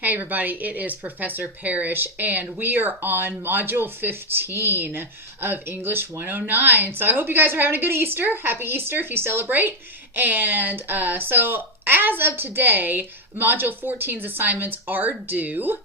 Hey everybody, it is Professor Parrish, and we are on Module 15 of English 109. So I hope you guys are having a good Easter. Happy Easter if you celebrate. And so as of today, Module 14's assignments are due,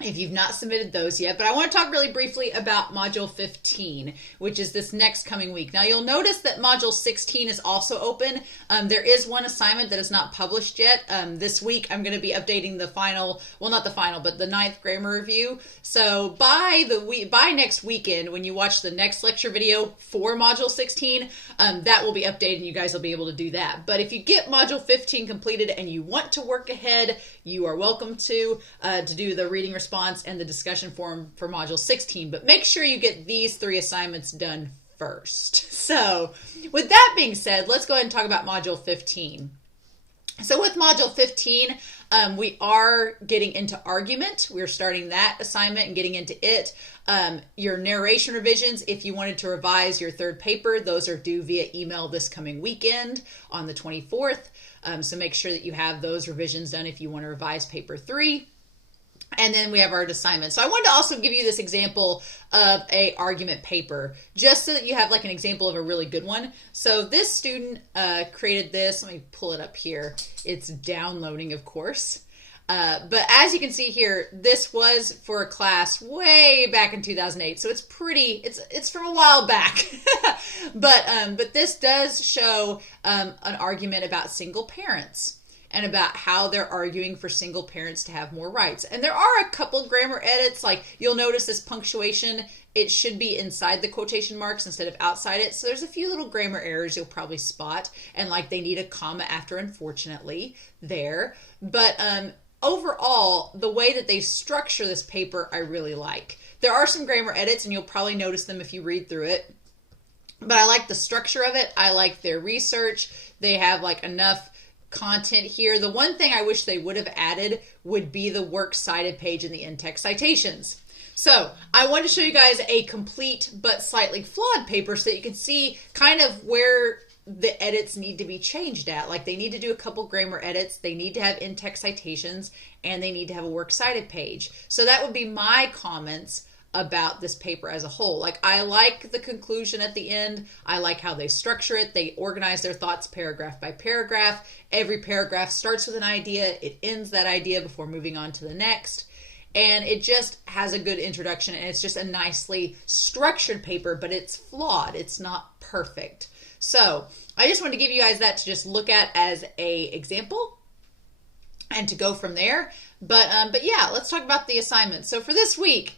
if you've not submitted those yet. But I want to talk really briefly about Module 15, which is this next coming week. Now, you'll notice that Module 16 is also open. There is one assignment that is not published yet. This week, I'm going to be updating the final, well, not the final, but the 9th grammar review. So by next weekend, when you watch the next lecture video for Module 16, that will be updated and you guys will be able to do that. But if you get Module 15 completed and you want to work ahead, you are welcome to do the reading response and the discussion forum for Module 16. But make sure you get these 3 assignments done first. So with that being said, let's go ahead and talk about Module 15. So with Module 15, we are getting into argument. We're starting that assignment and getting into it. Your narration revisions, if you wanted to revise your 3rd paper, those are due via email this coming weekend on the 24th. So make sure that you have those revisions done if you want to revise paper 3. And then we have our assignment. So I wanted to also give you this example of a argument paper, just so that you have like an example of a really good one. So this student created this. Let me pull it up here. It's downloading, of course. But as you can see here, this was for a class way back in 2008. So it's from a while back. But this does show an argument about single parents, and about how they're arguing for single parents to have more rights. And there are a couple grammar edits, like you'll notice this punctuation, it should be inside the quotation marks instead of outside it. So there's a few little grammar errors you'll probably spot, and like they need a comma after unfortunately there. But overall, the way that they structure this paper, I really like. There are some grammar edits, and you'll probably notice them if you read through it. But I like the structure of it. I like their research. They have like enough content here. The one thing I wish they would have added would be the works cited page in the in-text citations. So I want to show you guys a complete but slightly flawed paper so that you can see kind of where the edits need to be changed at. Like they need to do a couple grammar edits, they need to have in-text citations, and they need to have a works cited page. So that would be my comments about this paper as a whole. Like I like the conclusion at the end. I like how they structure it. They organize their thoughts paragraph by paragraph. Every paragraph starts with an idea. It ends that idea before moving on to the next. And it just has a good introduction, and it's just a nicely structured paper, but it's flawed. It's not perfect. So I just wanted to give you guys that to just look at as a example and to go from there. But yeah, let's talk about the assignment. So for this week,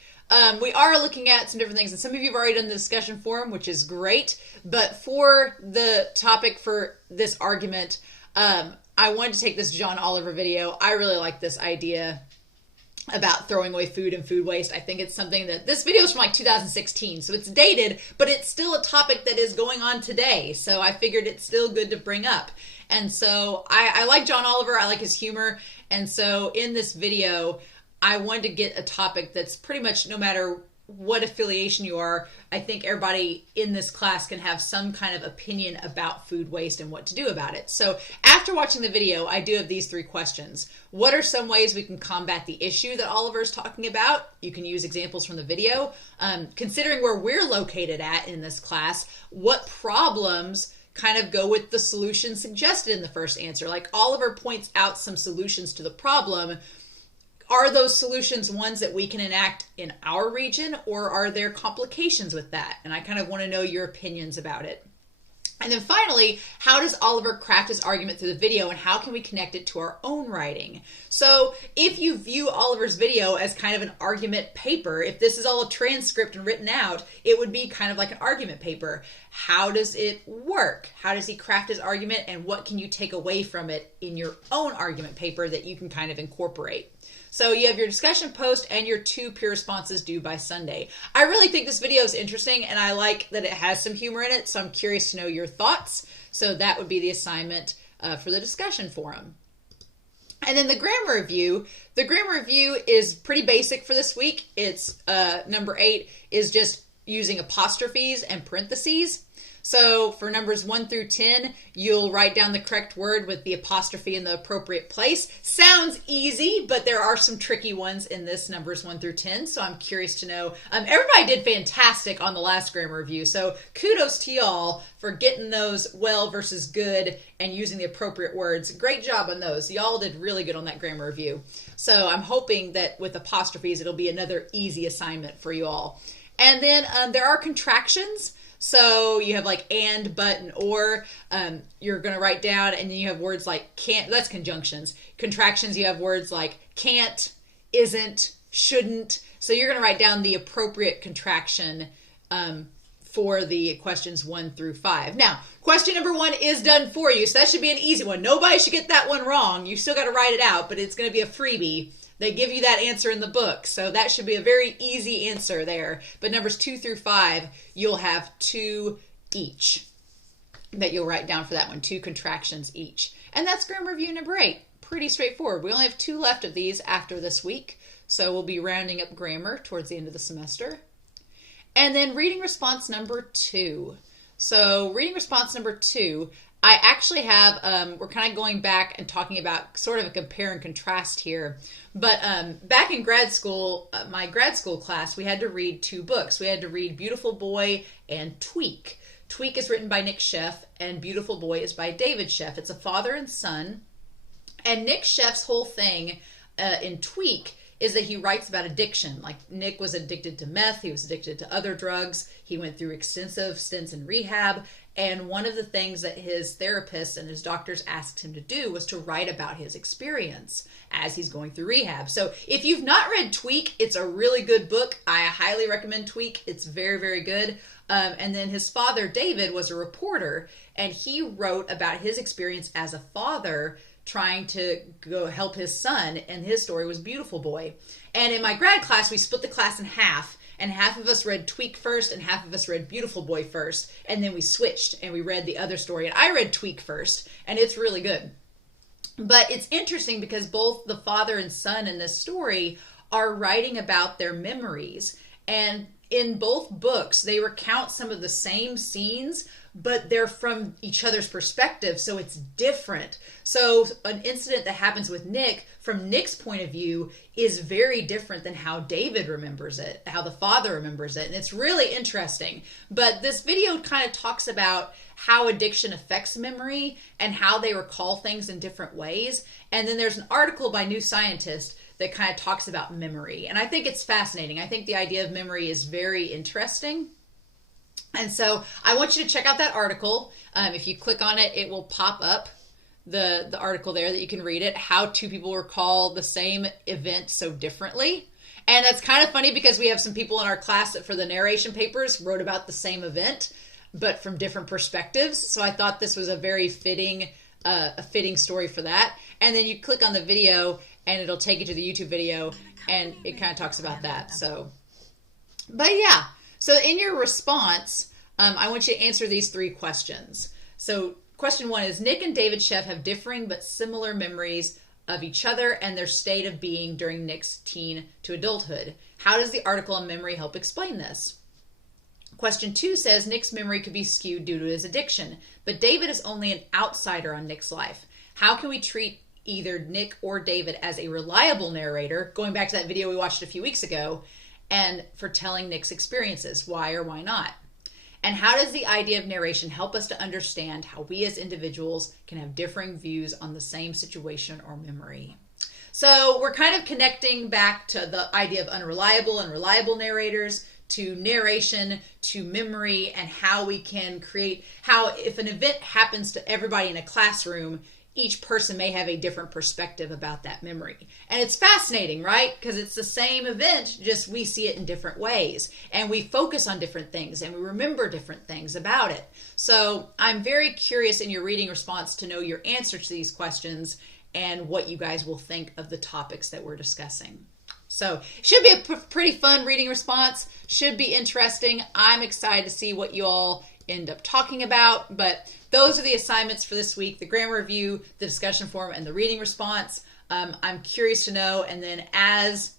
we are looking at some different things, and some of you have already done the discussion forum, which is great. But for the topic for this argument, I wanted to take this John Oliver video. I really like this idea about throwing away food and food waste. I think it's something that, this video is from like 2016, so it's dated, but it's still a topic that is going on today. So I figured it's still good to bring up. And so I like John Oliver. I like his humor. And so in this video, I wanted to get a topic that's pretty much, no matter what affiliation you are, I think everybody in this class can have some kind of opinion about food waste and what to do about it. So after watching the video, I do have these 3 questions. What are some ways we can combat the issue that Oliver is talking about? You can use examples from the video. Considering where we're located at in this class, what problems kind of go with the solution suggested in the first answer? Like Oliver points out some solutions to the problem. Are those solutions ones that we can enact in our region, or are there complications with that? And I kind of want to know your opinions about it. And then finally, how does Oliver craft his argument through the video, and how can we connect it to our own writing? So if you view Oliver's video as kind of an argument paper, if this is all a transcript and written out, it would be kind of like an argument paper. How does it work? How does he craft his argument, and what can you take away from it in your own argument paper that you can kind of incorporate? So you have your discussion post and your 2 peer responses due by Sunday. I really think this video is interesting, and I like that it has some humor in it, so I'm curious to know your thoughts. So that would be the assignment for the discussion forum. And then the grammar review. The grammar review is pretty basic for this week. It's number 8 is just using apostrophes and parentheses. So for numbers 1 through 10, you'll write down the correct word with the apostrophe in the appropriate place. Sounds easy, but there are some tricky ones in this numbers 1 through 10. So I'm curious to know. Everybody did fantastic on the last grammar review. So kudos to y'all for getting those well versus good and using the appropriate words. Great job on those. Y'all did really good on that grammar review. So I'm hoping that with apostrophes, it'll be another easy assignment for you all. And then there are contractions. So you have like and, but, and or. You're going to write down, and then you have words like can't. That's conjunctions. Contractions, you have words like can't, isn't, shouldn't. So you're going to write down the appropriate contraction for the questions 1 through 5. Now, question number 1 is done for you, so that should be an easy one. Nobody should get that one wrong. You still got to write it out, but it's going to be a freebie. They give you that answer in the book, so that should be a very easy answer there. But numbers 2 through 5, you'll have 2 each that you'll write down for that one, 2 contractions each. And that's grammar review number 8. Pretty straightforward. We only have 2 left of these after this week, so we'll be rounding up grammar towards the end of the semester. And then reading response number 2. So reading response number 2, I actually have, we're kind of going back and talking about sort of a compare and contrast here. But back in grad school, my grad school class, we had to read 2 books. We had to read Beautiful Boy and Tweak. Tweak is written by Nick Sheff, and Beautiful Boy is by David Sheff. It's a father and son. And Nick Sheff's whole thing in Tweak is that he writes about addiction. Like, Nick was addicted to meth. He was addicted to other drugs. He went through extensive stints in rehab. And one of the things that his therapist and his doctors asked him to do was to write about his experience as he's going through rehab. So if you've not read Tweak, it's a really good book. I highly recommend Tweak. It's very, very good. And then his father, David, was a reporter, and he wrote about his experience as a father trying to go help his son, and his story was Beautiful Boy. And in my grad class, we split the class in half, and half of us read Tweak first, and half of us read Beautiful Boy first, and then we switched, and we read the other story, and I read Tweak first, and it's really good. But it's interesting because both the father and son in this story are writing about their memories, and in both books, they recount some of the same scenes, but they're from each other's perspective, so it's different. So an incident that happens with Nick, from Nick's point of view, is very different than how David remembers it, how the father remembers it, and it's really interesting. But this video kind of talks about how addiction affects memory and how they recall things in different ways. And then there's an article by New Scientist that kind of talks about memory, and I think it's fascinating. I think the idea of memory is very interesting. And so I want you to check out that article. If you click on it, it will pop up the article there that you can read it, how 2 people recall the same event so differently. And that's kind of funny because we have some people in our class that for the narration papers wrote about the same event, but from different perspectives. So I thought this was a very fitting story for that. And then you click on the video and it'll take you to the YouTube video, and it kind of talks about that. So, but yeah. So in your response, I want you to answer these 3 questions. So question 1 is, Nick and David Sheff have differing but similar memories of each other and their state of being during Nick's teen to adulthood. How does the article on memory help explain this? Question 2 says, Nick's memory could be skewed due to his addiction, but David is only an outsider on Nick's life. How can we treat either Nick or David as a reliable narrator, going back to that video we watched a few weeks ago, and for telling Nick's experiences? Why or why not? And how does the idea of narration help us to understand how we as individuals can have differing views on the same situation or memory? So we're kind of connecting back to the idea of unreliable and reliable narrators, to narration, to memory, and how we can create, how if an event happens to everybody in a classroom, each person may have a different perspective about that memory. And it's fascinating, right? Because it's the same event, just we see it in different ways. And we focus on different things and we remember different things about it. So I'm very curious in your reading response to know your answer to these questions and what you guys will think of the topics that we're discussing. So it should be a pretty fun reading response. Should be interesting. I'm excited to see what you all end up talking about. But those are the assignments for this week: the grammar review, the discussion forum, and the reading response. I'm curious to know, and then as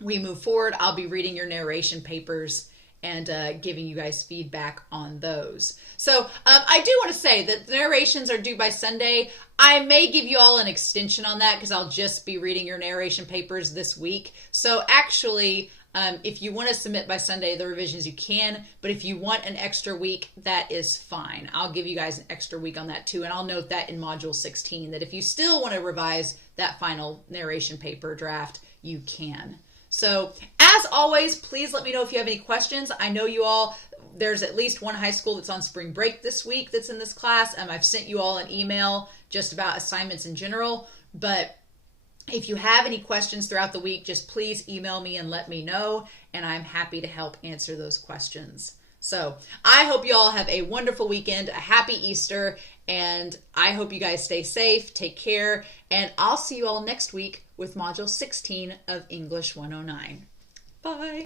we move forward, I'll be reading your narration papers and giving you guys feedback on those. So I do want to say that the narrations are due by Sunday. I may give you all an extension on that because I'll just be reading your narration papers this week. So actually, if you want to submit by Sunday the revisions, you can. But if you want an extra week, that is fine. I'll give you guys an extra week on that too. And I'll note that in Module 16 that if you still want to revise that final narration paper draft, you can. So as always, please let me know if you have any questions. I know you all, there's at least one high school that's on spring break this week that's in this class. I've sent you all an email just about assignments in general. But if you have any questions throughout the week, just please email me and let me know. And I'm happy to help answer those questions. So I hope you all have a wonderful weekend, a happy Easter, and I hope you guys stay safe, take care, and I'll see you all next week with Module 16 of English 109. Bye.